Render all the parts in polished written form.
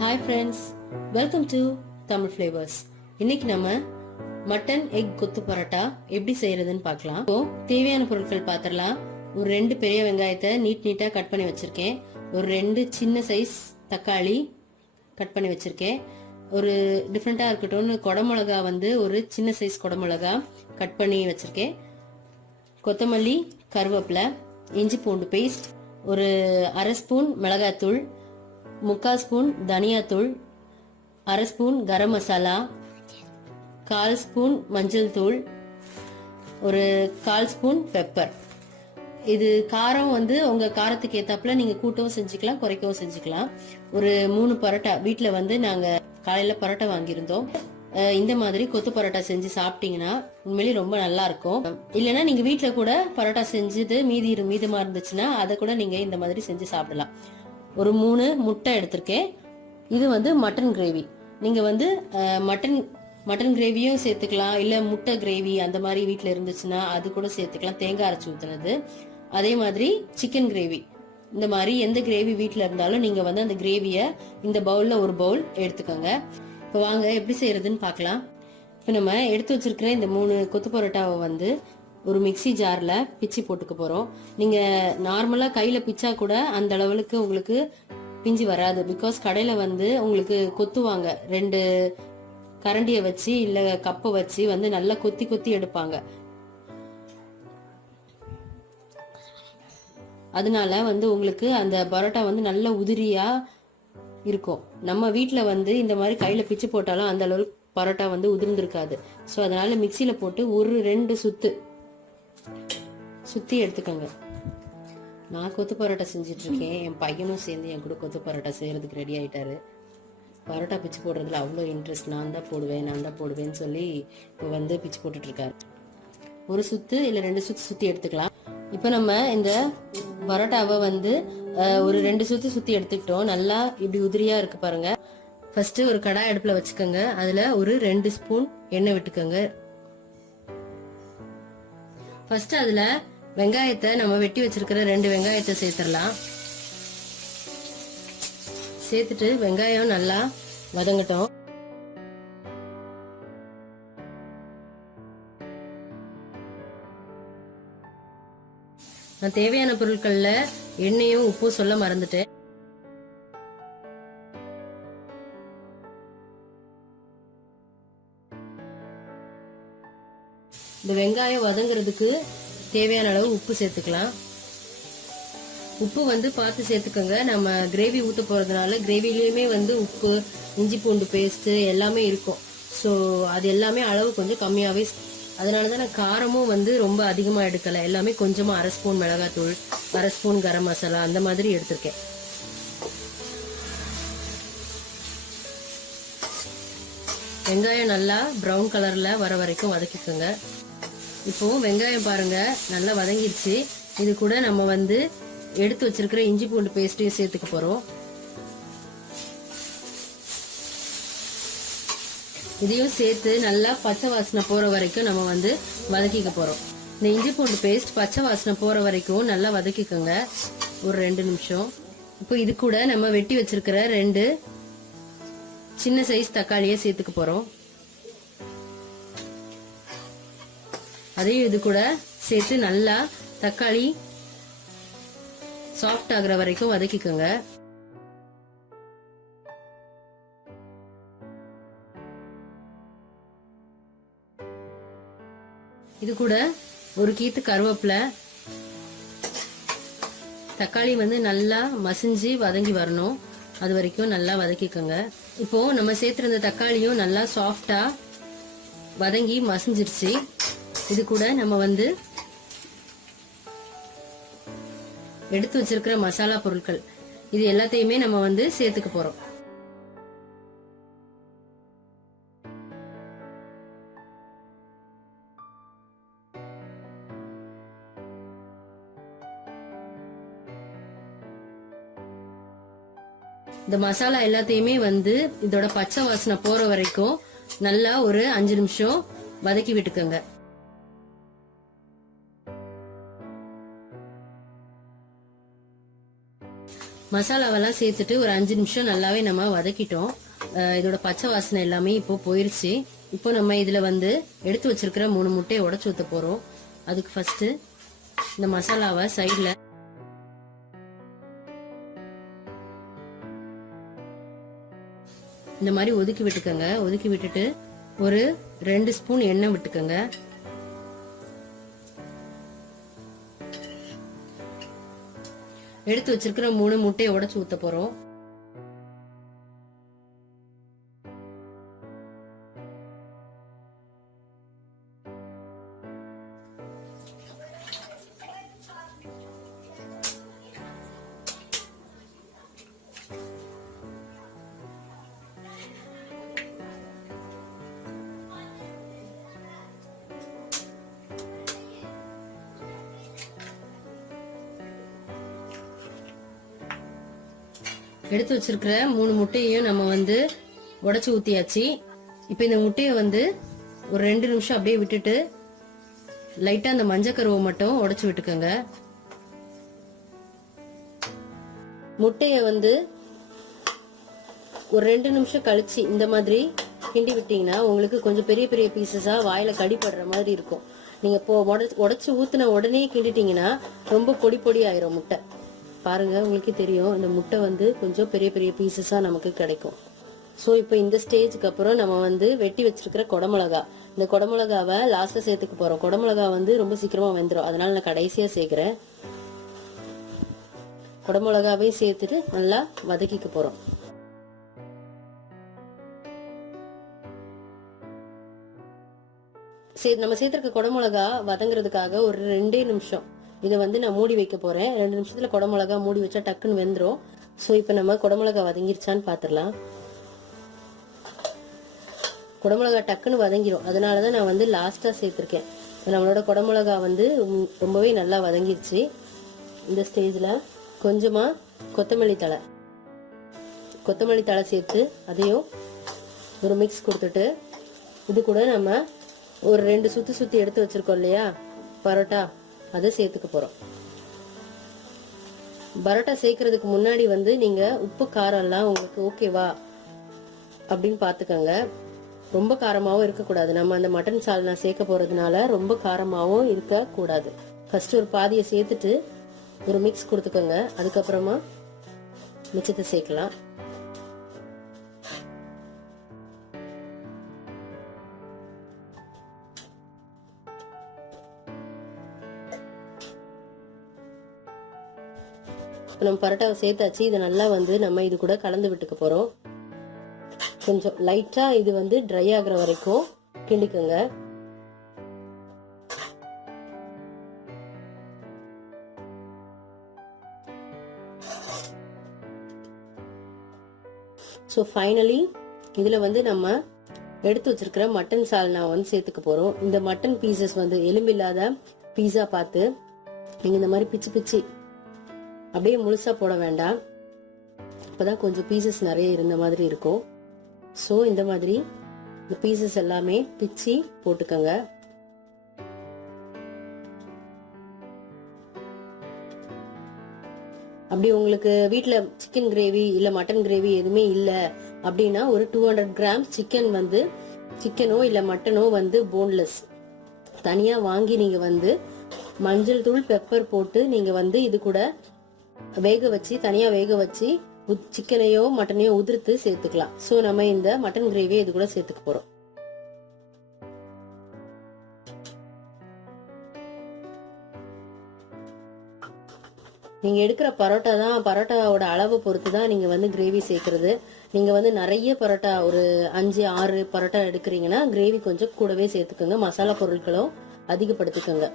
Hi friends, welcome to Tamil flavours. இன்னைக்கு நம்ம mutton egg கொத்து பரோட்டா எப்படி செய்யறதுன்னு பார்க்கலாம். இப்போ தேவையான பொருட்கள் பார்த்துடலாம். ஒரு 2 பெரிய வெங்காயத்தை நீட்டா கட் பண்ணி வச்சிருக்கேன். ஒரு 2 சின்ன சைஸ் தக்காளி கட் பண்ணி வச்சிருக்கேன். ஒரு டிஃப்ரெண்டா இருக்கட்டும்னு குடமிளகா ஒரு சின்ன சைஸ் குடமிளகா கட் பண்ணி வச்சிருக்கேன். கொத்தமல்லி, கருவேப்பிலை, இஞ்சி பூண்டு பேஸ்ட், ஒரு 1/2 ஸ்பூன் மிளகாத்தூள், 3/4 ஸ்பூன் தனியாத்தூள், 1/2 ஸ்பூன் கரம் மசாலா, 1/4 ஸ்பூன் மஞ்சள் தூள், ஒரு 1/4 ஸ்பூன் பெப்பர். இது காரம் உங்க காரத்துக்கு ஏத்தாப்புல நீங்க கூட்டவும் செஞ்சுக்கலாம், குறைக்கவும் செஞ்சுக்கலாம். ஒரு 3 பரோட்டா வீட்டுல நாங்க காலையில பரோட்டா வாங்கியிருந்தோம். இந்த மாதிரி கொத்து பரோட்டா செஞ்சு சாப்பிட்டீங்கன்னா உண்மையிலேயே ரொம்ப நல்லா இருக்கும். இல்லைன்னா நீங்க வீட்டுல கூட பரோட்டா செஞ்சது மீதமா இருந்துச்சுன்னா அதை கூட நீங்க இந்த மாதிரி செஞ்சு சாப்பிடலாம். ஒரு 3 முட்டை எடுத்திருக்கேன். இது மட்டன் கிரேவி. நீங்க மட்டன் கிரேவியும் சேர்த்துக்கலாம், இல்ல முட்டை கிரேவி அந்த மாதிரி வீட்டுல இருந்துச்சுன்னா அது கூட சேர்த்துக்கலாம், தேங்காய் அரைச்சு ஊத்துனது. அதே மாதிரி சிக்கன் கிரேவி, இந்த மாதிரி எந்த கிரேவி வீட்டுல இருந்தாலும் நீங்க அந்த கிரேவிய இந்த பவுல்ல ஒரு பவுல் எடுத்துக்கோங்க. இப்போ வாங்க எப்படி செய்யறதுன்னு பார்க்கலாம். இப்போ நம்ம எடுத்து வச்சிருக்கிற இந்த 3 கொத்து பரோட்டாவை ஒரு மிக்சி ஜார்ல பிச்சு போட்டுக்க போறோம். நீங்க நார்மலா கையில பிச்சா கூட அந்த அளவுக்கு உங்களுக்கு பிஞ்சு வராது. பிகாஸ் கடையில உங்களுக்கு கொத்துவாங்க, 2 கரண்டிய வச்சு இல்ல கப்பை வச்சு நல்லா கொத்தி கொத்தி எடுப்பாங்க. அதனால உங்களுக்கு அந்த பரோட்டா நல்ல உதிரியா இருக்கும். நம்ம வீட்டுல இந்த மாதிரி கையில பிச்சு போட்டாலும் அந்த அளவுக்கு பரோட்டா உதிர்ந்திருக்காது. ஸோ அதனால மிக்சியில போட்டு ஒரு 2 சுத்தி எடுத்துக்கோங்க. நான் கொத்து பரோட்டா செஞ்சிட்டு இருக்கேன். என் பையனும் சேர்ந்து என் கூட கொத்து பரோட்டா செய்யறதுக்கு ரெடி ஆயிட்டாரு. பரோட்டா பிச்சு போடுறதுல அவ்வளோ இன்ட்ரெஸ்ட். நான் தான் போடுவேன்னு சொல்லி இப்போ பிச்சு போட்டுட்டு இருக்காரு. ஒரு சுத்து இல்ல 2 சுத்தி எடுத்துக்கலாம். இப்ப நம்ம இந்த பரோட்டாவை ஒரு 2 சுத்தி எடுத்துக்கிட்டோம். நல்லா இப்படி உதிரியா இருக்கு பாருங்க. ஃபர்ஸ்ட் ஒரு கடாய் அடுப்புல வச்சுக்கோங்க. அதுல ஒரு 2 ஸ்பூன் எண்ணெய் விட்டுக்கோங்க. ஃபர்ஸ்ட் அதுல வெங்காயத்தை நம்ம வெட்டி வச்சிருக்கிற 2 வெங்காயத்தை சேர்த்துடலாம். சேர்த்துட்டு வெங்காயம் நல்லா வதங்கட்டும். நான் தேவையான பொருட்கள்ல எண்ணெயும் உப்பும் சொல்ல மறந்துட்டேன். இந்த வெங்காயம் வதங்குறதுக்கு தேவையான அளவு உப்பு சேர்த்துக்கலாம். உப்பு பார்த்து சேர்த்துக்கோங்க. நம்ம கிரேவி ஊத்த போறதுனால கிரேவிலயுமே உப்பு, இஞ்சி பூண்டு பேஸ்ட் எல்லாமே இருக்கும். ஸோ அது எல்லாமே அளவு கொஞ்சம் கம்மியாவே. அதனாலதான் நான் காரமும் ரொம்ப அதிகமா எடுக்கல. எல்லாமே கொஞ்சமா 1/2 ஸ்பூன் மிளகாத்தூள், 1/2 ஸ்பூன் கரம் மசாலா அந்த மாதிரி எடுத்திருக்கேன். வெங்காயம் நல்லா பிரவுன் கலர்ல வர வரைக்கும் வதக்கிக்கோங்க. இப்போ வெங்காயம் பாருங்க நல்லா வதங்கிடுச்சு. இது கூட நம்ம எடுத்து வச்சிருக்கிற இஞ்சி பூண்டு பேஸ்டையும் சேர்த்துக்க போறோம். இதையும் சேர்த்து நல்லா பச்சை வாசனை போற வரைக்கும் நம்ம வதக்கிக்க போறோம். இந்த இஞ்சி பூண்டு பேஸ்ட் பச்சை வாசனை போற வரைக்கும் நல்லா வதக்கிக்கோங்க ஒரு 2 நிமிஷம். இப்போ இது கூட நம்ம வெட்டி வச்சிருக்கிற 2 சின்ன சைஸ் தக்காளியை சேர்த்துக்க போறோம். அதையும் இது கூட சேர்த்து நல்லா தக்காளி சாஃப்ட் ஆகுற வரைக்கும் வதக்கிக்கோங்க. இது கூட ஒரு கீத்து கருவேப்பிலை. தக்காளி நல்லா மசிஞ்சு வதங்கி வரணும், அது வரைக்கும் நல்லா வதக்கிக்கோங்க. இப்போ நம்ம சேர்த்திருந்த தக்காளியும் நல்லா சாஃப்டா வதங்கி மசிஞ்சிருச்சு. இது கூட நம்ம எடுத்து வச்சிருக்கிற மசாலா பொருட்கள் இது எல்லாத்தையுமே நம்ம சேர்த்துக்க போறோம். இந்த மசாலா எல்லாத்தையுமே இதோட பச்சை வாசனை போற வரைக்கும் நல்லா ஒரு 5 நிமிஷம் வதக்கி விட்டுக்கோங்க. மசாலாவெல்லாம் சேர்த்துட்டு ஒரு 5 நிமிஷம் நல்லாவே நம்ம வதக்கிட்டோம். இதோட பச்சை வாசனை எல்லாமே இப்போ போயிருச்சு. இப்போ நம்ம இதுல வந்து எடுத்து வச்சிருக்கிற 3 முட்டையை உடைச்சு ஊத்த போறோம். அதுக்கு ஃபர்ஸ்ட் இந்த மசாலாவை சைட்ல இந்த மாதிரி ஒதுக்கி விட்டுக்கோங்க. ஒதுக்கி விட்டுட்டு ஒரு 2 ஸ்பூன் எண்ணெய் விட்டுக்கோங்க. எடுத்து வச்சிருக்கிற 3 முட்டையை உடைச்சு ஊத்த போறோம். எடுத்து வச்சிருக்கிற 3 முட்டையையும் நம்ம வந்து உடைச்சு ஊத்தியாச்சு. இப்ப இந்த முட்டையை வந்து ஒரு 2 நிமிஷம் அப்படியே விட்டுட்டு லைட்டா அந்த மஞ்சள் கருவை மட்டும் உடைச்சு விட்டுக்கோங்க. முட்டைய வந்து ஒரு 2 நிமிஷம் கழிச்சு இந்த மாதிரி கிண்டி விட்டீங்கன்னா உங்களுக்கு கொஞ்சம் பெரிய பெரிய பீசஸா வாயில கடிப்படுற மாதிரி இருக்கும். நீங்க இப்போ உடைச்சு ஊத்துன உடனே கிண்டிட்டீங்கன்னா ரொம்ப பொடி பொடி ஆயிரும் முட்டை. பாருங்க, உங்களுக்கு தெரியும் இந்த முட்டை வந்து கொஞ்சம் பெரிய பெரிய பீசஸா நமக்கு கிடைக்கும். ஸோ இப்போ இந்த ஸ்டேஜுக்கு அப்புறம் நம்ம வந்து வெட்டி வச்சிருக்கிற குடமிளகா, இந்த குடமிளகாவை லாஸ்ட்ல சேர்த்துக்க போறோம். குடமிளகா வந்து ரொம்ப சீக்கிரமா வெந்துடும், அதனால நான் கடைசியா சேர்க்கிறேன். குடமிளகாவையும் சேர்த்துட்டு நல்லா வதக்கிக்க போறோம். நம்ம சேர்த்திருக்க குடமிளகா வதங்குறதுக்காக ஒரு 2 நிமிஷம் இதை வந்து நான் மூடி வைக்க போறேன். 2 நிமிஷத்துல குடமிளகா மூடி வச்சா டக்குன்னு வெந்துடும். ஸோ இப்போ நம்ம குடமிளகா வதங்கிருச்சான்னு பாத்துடலாம். குடமிளகா டக்குன்னு வதங்கிடும், அதனாலதான் நான் வந்து லாஸ்டா சேர்த்திருக்கேன். நம்மளோட குடமிளகா வந்து ரொம்பவே நல்லா வதங்கிருச்சு. இந்த ஸ்டேஜ்ல கொஞ்சமா கொத்தமல்லி தழை சேர்த்து அதையும் ஒரு மிக்ஸ் கொடுத்துட்டு இது கூட நம்ம ஒரு 2 சுத்தி எடுத்து வச்சிருக்கோம் இல்லையா பரோட்டா, அதை சேர்த்துக்க போறோம். பரோட்டா சேர்க்கறதுக்கு முன்னாடி வந்து நீங்க உப்பு காரம் எல்லாம் உங்களுக்கு ஓகேவா அப்படின்னு பாத்துக்கோங்க. ரொம்ப காரமாவும் இருக்கக்கூடாது. நம்ம அந்த மட்டன் சால்னா சேர்க்க போறதுனால ரொம்ப காரமாவும் இருக்க கூடாது. ஃபர்ஸ்ட் ஒரு பாதியை சேர்த்துட்டு ஒரு மிக்ஸ் கொடுத்துக்கோங்க. அதுக்கப்புறமா மிச்சத்தை சேர்க்கலாம். நம்ம பரோட்டாவை சேர்த்தாச்சு. இதை நல்லா வந்து நம்ம இது கூட கலந்து விட்டுக்க போறோம். கொஞ்சம் லைட்டா இது வந்து ட்ரை ஆகுற வரைக்கும் கிண்டிக்கோங்க. ஸோ ஃபைனலி இதுல வந்து நம்ம எடுத்து வச்சிருக்கிற மட்டன் சால்னா வந்து சேர்த்துக்க போறோம். இந்த மட்டன் பீசஸ் வந்து எலும்பில்லாத பீஸா பார்த்து நீங்க இந்த மாதிரி பிச்சு அப்படியே முழுசா போட வேண்டாம். அப்பதான் கொஞ்சம் பீசஸ் நிறைய இருந்த மாதிரி இருக்கும். ஸோ இந்த மாதிரி இந்த பீசஸ் எல்லாமே பிச்சு போட்டுக்கோங்க. அப்படி உங்களுக்கு வீட்டுல சிக்கன் கிரேவி இல்ல மட்டன் கிரேவி எதுவுமே இல்ல அப்படின்னா ஒரு 200 கிராம் சிக்கன் வந்து சிக்கனோ இல்ல மட்டனோ வந்து போன்லெஸ் தனியா வாங்கி நீங்க வந்து மஞ்சள் தூள் பெப்பர் போட்டு நீங்க வந்து இது கூட தனியா வேக வச்சு சிக்கனையோ மட்டனையோ உதிர்த்து சேர்த்துக்கலாம். சோ நம்ம இந்த மட்டன் கிரேவியை இது கூட சேர்த்துக்க போறோம். நீங்க எடுக்கிற பரோட்டாவோட அளவை பொறுத்து தான் நீங்க வந்து கிரேவி சேர்க்கறது. நீங்க வந்து நிறைய பரோட்டா ஒரு 5-6 பரோட்டா எடுக்கிறீங்கன்னா கிரேவி கொஞ்சம் கூடவே சேர்த்துக்கோங்க. மசாலா பொருட்களும் அதிகப்படுத்திக்கோங்க.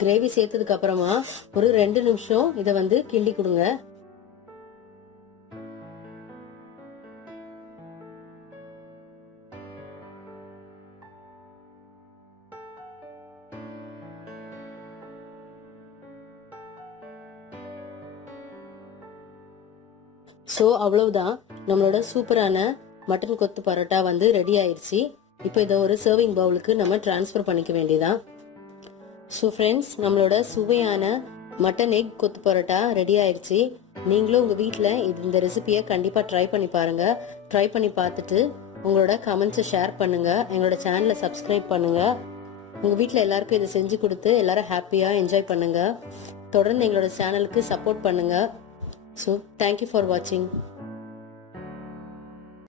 கிரேவி சேர்த்ததுக்கு அப்புறமா ஒரு 2 நிமிஷம் இதை வந்து கிண்டி கொடுங்க. ஸோ அவ்வளவுதான், நம்மளோட சூப்பரான மட்டன் கொத்து பரோட்டா வந்து ரெடி ஆயிடுச்சு. இப்போ இதை ஒரு சர்விங் பவுலுக்கு நம்ம டிரான்ஸ்ஃபர் பண்ணிக்க வேண்டியதான். ஸோ ஃப்ரெண்ட்ஸ், நம்மளோட சுவையான மட்டன் எக் கொத்து பரோட்டா ரெடி ஆயிடுச்சு. நீங்களும் உங்கள் வீட்டில் இந்த ரெசிபியை கண்டிப்பாக ட்ரை பண்ணி பாருங்கள். ட்ரை பண்ணி பார்த்துட்டு உங்களோட கமெண்ட்ஸை ஷேர் பண்ணுங்கள். எங்களோட சேனலை சப்ஸ்கிரைப் பண்ணுங்கள். உங்கள் வீட்டில் எல்லாருக்கும் இதை செஞ்சு கொடுத்து எல்லாரும் ஹாப்பியாக என்ஜாய் பண்ணுங்கள். தொடர்ந்து எங்களோட சேனலுக்கு சப்போர்ட் பண்ணுங்கள். ஸோ தேங்க்யூ ஃபார் வாட்சிங்.